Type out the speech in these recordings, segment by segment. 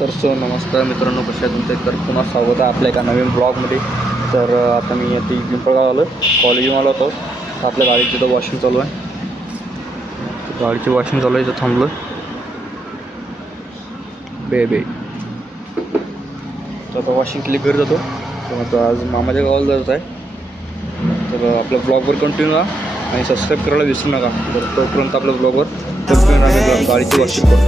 तर नमस्कार मित्रांनो, कशा आहे तुमचं? तर पुन्हा स्वागत आहे आपल्या एका नवीन ब्लॉगमध्ये. तर आता मी आता पिंपळगाव आलो, कॉलेजमध्ये आलो होतो. आपल्या गाडीची तर वॉशिंग चालू आहे. गाडीची वॉशिंग चालू आहे, इथं थांबलो बे तर आता वॉशिंग क्लिक करत जातो. तर आता आज मामाच्या गावाला जात आहे. तर आपल्या ब्लॉगवर कंटिन्यू राहा आणि सबस्क्राईब करायला विसरू नका. तर तोपर्यंत आपल्या ब्लॉगवर कंटिन्यू राहा. गाडीची वॉशिंग करतो.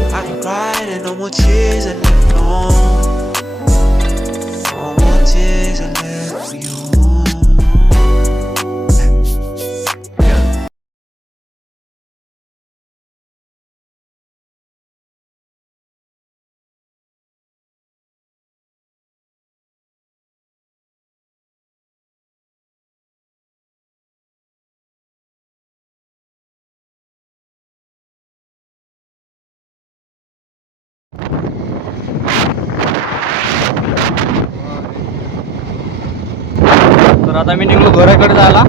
तर आता मी निघलो घराकडे जायला.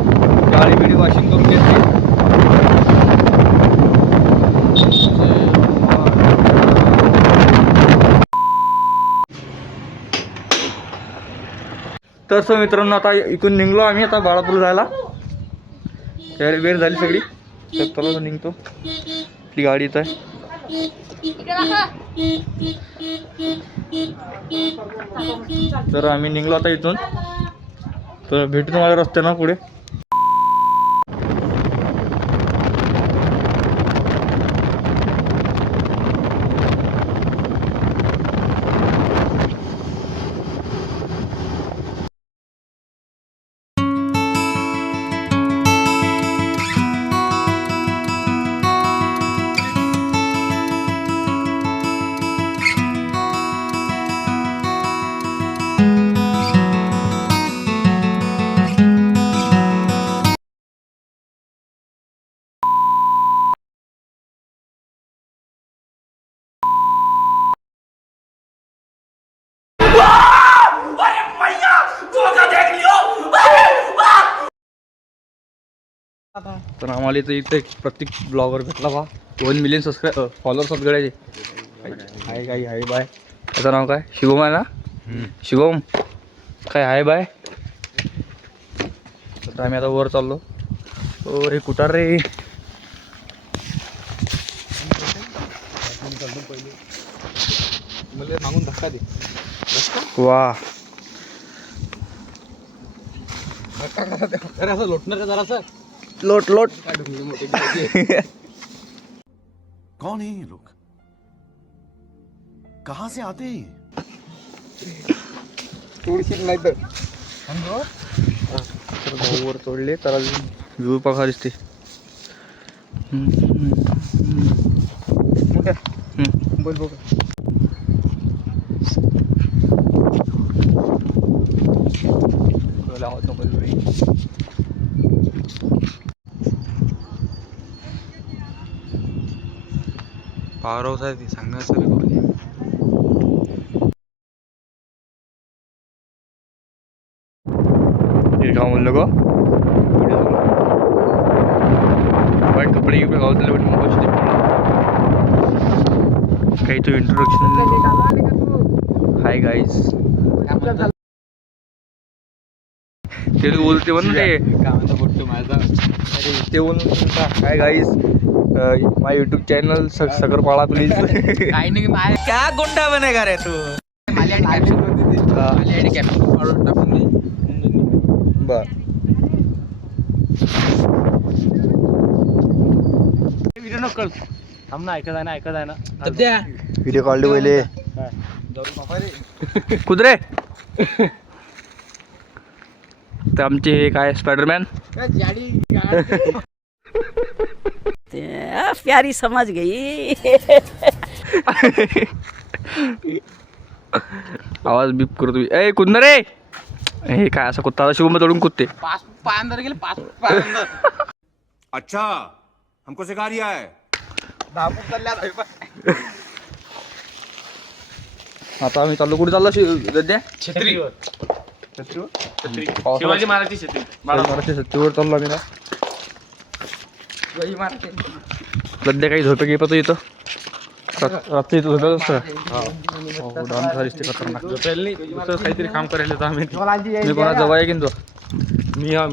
गाडी बिडी वॉशिंग करून घेतली. तर मित्रांनो, आता इकडून निघलो आम्ही आता बाळापूर जायला. तयारी वेळ झाली सगळी. तर चला निघतो. आपली गाडी इथं आहे. तर आम्ही निघलो आता इथून. तर भेटू तुम्हाला रस्त्यानं पुढे. तर आम्हाला इथं एक प्रत्येक ब्लॉगर भेटला बा. 1 मिलियन फॉलोअर्स आहेत गड्याचे. Hi bye. त्याचं नाव काय? शिवम आहे ना? शिवम काय हाय बाय. तर आम्ही आता वर चाललो. ओ रे कुटार रे. मागून धक्का दे. वा अरे असं लोटणार का जरासं? लोट कौन है ये लोग? कहां से आते हैं? थोडीशी नाही तर वर तोडले त्याला व्ह्यू पका दिसते. बोल बघ. पॉवर हाऊस आहे ती सांगणार सर. गाव म्हणलं ग वाईट कपडे गाव दिले वाटतं. काही तो इंट्रोडक्शन. Hi guys. ते बोलते म्हणून ते कामाचा बोलतो माझा. ते बोलून हाय गाईज, माय यूट्यूब चॅनल सकर पाळा प्लीज. काही नाही क्या गुंडा बनेगा रे तू. बर व्हिडिओ नको थांब ना. ऐकत आहे ना व्हिडिओ काढले पहिले. कुदरे तर आमचे हे काय स्पायडरमॅन. प्यारी समझ गई. आवाज बीप करतो. ए कुंदन रे. हे काय असा कुत्ता शिवम तोडून कुत्ते. पाय अंदर गेले. पाय अच्छा, हमको सिखा रिया है. आता आम्ही चाललो. कुठे चाललो सध्या? छत्रीवर. शिवाजी महाराजची छत्री. महाराष्ट्र सत्तीवर चाललो आम्ही ना. सध्या काही झोपे घेतो इथं. रात्री झोपत असतं डॉन खरीच ते खतरनाक. झोपेल दुसरं काहीतरी काम करायला होतं आम्ही. मी कोणा जवळ आहे की तो मी हा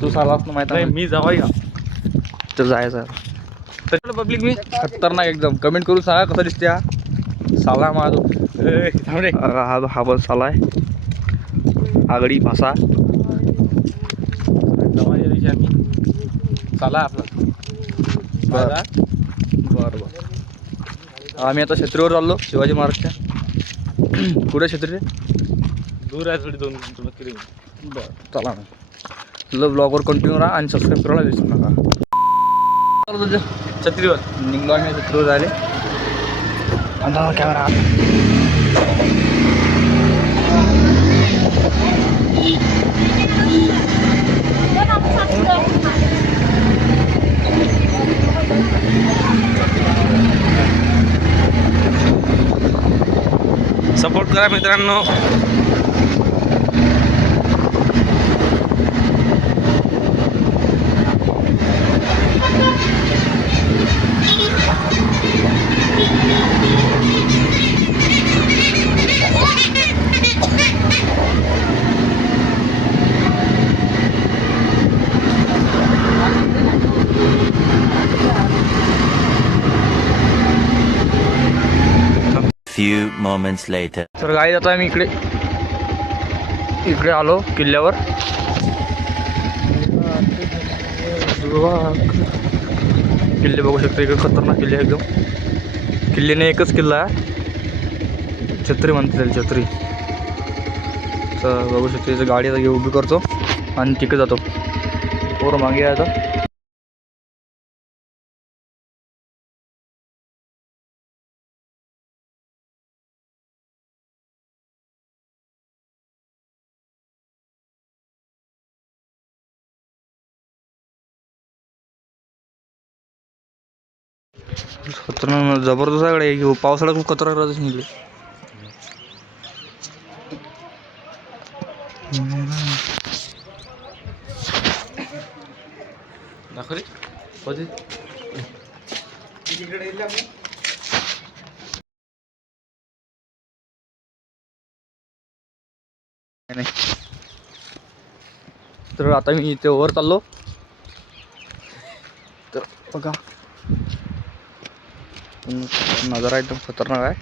तू सालास ना माहिती नाही आहे मी जावाई का तर जायचं तर पब्लिक मी खतरनाक एकदम. कमेंट करून सांगा कसं दिसते हा साला माझा. थांब रे. हा बस साला आहे आगडी भाषा. जावाई दिवशी आम्ही चाला आपला बरं बरं. आम्ही आता छत्रीवर चाललो शिवाजी महाराजच्या. कुठे छत्री रे? दूर आहे थोडी 2 किलोमीटर. बरं चला मग तुझं ब्लॉगवर कंटिन्यू राहा आणि सबस्क्राईब करायला विसरू नका. छत्रीवर निघलो आम्ही छत्रीवर जायले. आता कॅमेरा सपोर्ट करा मित्रांनो. Few moments later. तर गाडी आता आम्ही इकडे आलो किल्ल्यावर. किल्ले बघू शकतो इकडे खतरनाक किल्ले एकदम. किल्ल्याने एकच किल्ला आहे छत्री म्हणते त्याला छत्री. तर बघू शकतो इथं गाडी आता उभी करतो आणि तिकडे जातो. पोरं मागे आहे आता. खतरनाक जबरदस्त आहे गाडी. पावसाळ्यात खूप खतरनाक राहते निघले. दाखव रे कधी नाही. तर आता मी इथे वर चाललो. तर बघा नजारा एकदम खतरनाक आहे.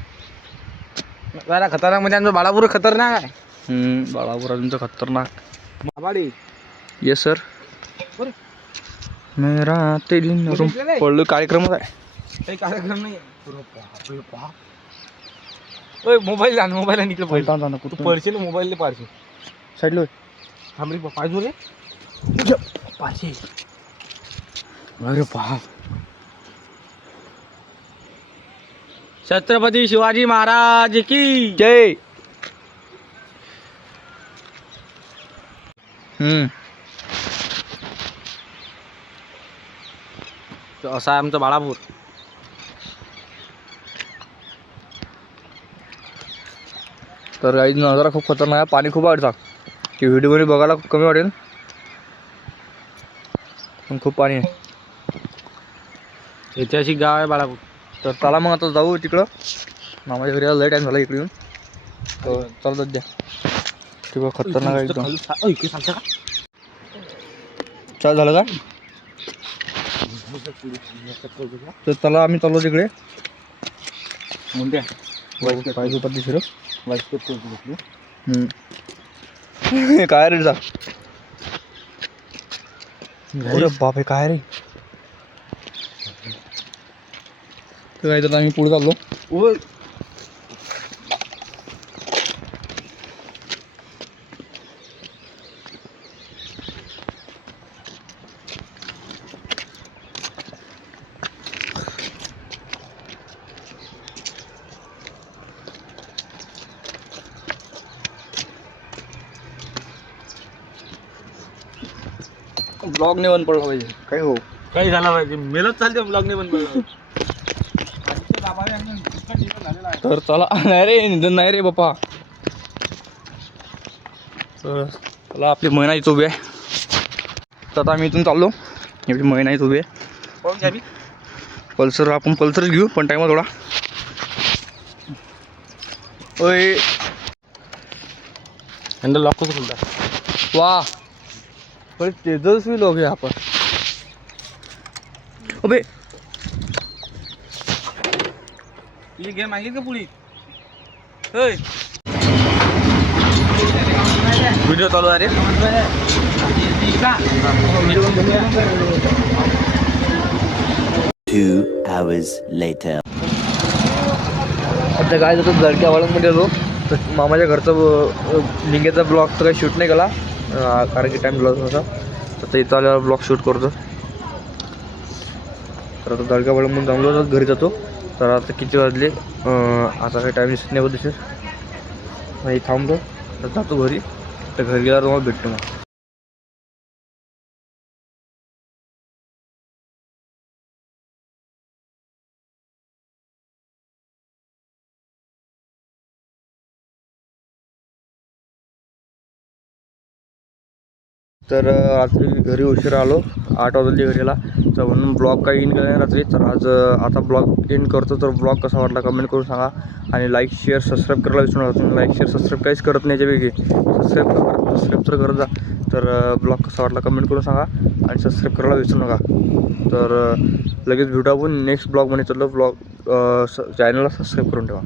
जरा खतरनाक म्हणजे आमचं बाळापूर खतरनाक आहे. बाळापूर अजूनचं खतरनाक. बाबाडी येस सर. मेरा तेल पडलो कार्यक्रम आहे. काही कार्यक्रम नाही. ओय मोबाईल आण मोबाईल निघलं पहिले. तू पडशील मोबाईल पाडशील. साईडलो थांब रे पाहिजे रे पाहिजे. अरे बाप. छत्रपती शिवाजी महाराज की जय. असा आहे आमचा बाळापूर. तर काही नजारा खूप खतरनाक आहे. पाणी खूप वाढतं की व्हिडिओमध्ये बघायला खूप कमी वाटेल पण खूप पाणी आहे. ऐतिहासिक गाव आहे बाळापूर. तर चला मग आता जाऊ तिकडं. मामाच्या घरी लय टाईम झाला इकडे येऊन. तर चालतात द्या. ठीक आहे खतरनाक आहे एकदम. चाल झालं का? तर चला आम्ही चाललो तिकडे. पाहिजे पद्धतशीर काय रे जा. अरे बापरे काय रे. तर काय तर आम्ही पुढे चाललो. ब्लॉग नाही बंद पडला पाहिजे काय हो. काही झाला पाहिजे मेलच चालते ब्लॉग नाही बंद पडला. तर चला. नाही रे निधन नाही रे बाप्पा. तर चला आपली महिना इथं उभी आहे. तर आता आम्ही इथून चाललो. आपली महिना इथं उभी आहे. पल्सर आपण पल्सरच घेऊ पण टाईम थोडा. ओय हँडल लॉक कसं खुलता. वाह पर तेजस्वी लोग हैं यहाँ पर. अबे ही गेम मागितली का पुढे. व्हिडिओ चालू आहे रे. 2 hours later. आता काय जातं जळक्या वाळूमध्ये आलो तर मामाच्या घरचा लिंगेचा ब्लॉग तर काही शूट नाही केला कारण की टाईम लॉस होता. तर इथं आल्यावर ब्लॉग शूट करतो. तर आता जळक्या वाळूमध्ये जमलो घरी जातो. तर आता किती वाजले आता काही टाईम दिसत नाही दिसेल नाही थांबतो. तर जातो घरी. तर घरी गेल्यावर तुम्हाला भेटतो मग. तर रात्री घरी उशीर आलो 8 वाजले घरी यायला. तर म्हणून ब्लॉग काही इन केला नाही रात्री. तर आज आता ब्लॉग इन करतो. तर ब्लॉग कसा वाटला कमेंट करून सांगा. आणि लाईक शेअर सबस्क्राईब करायला विसरू नका. तुम्ही लाईक शेअर सबस्क्राईब काहीच करत नाही याच्यापैकी. सबस्क्राईब तर करत जा. तर ब्लॉग कसा वाटला कमेंट करून सांगा आणि सबस्क्राईब करायला विसरू नका. तर लगेच भेटू आपण नेक्स्ट ब्लॉगमध्ये. चाललो ब्लॉग चॅनलला सबस्क्राईब करून ठेवा.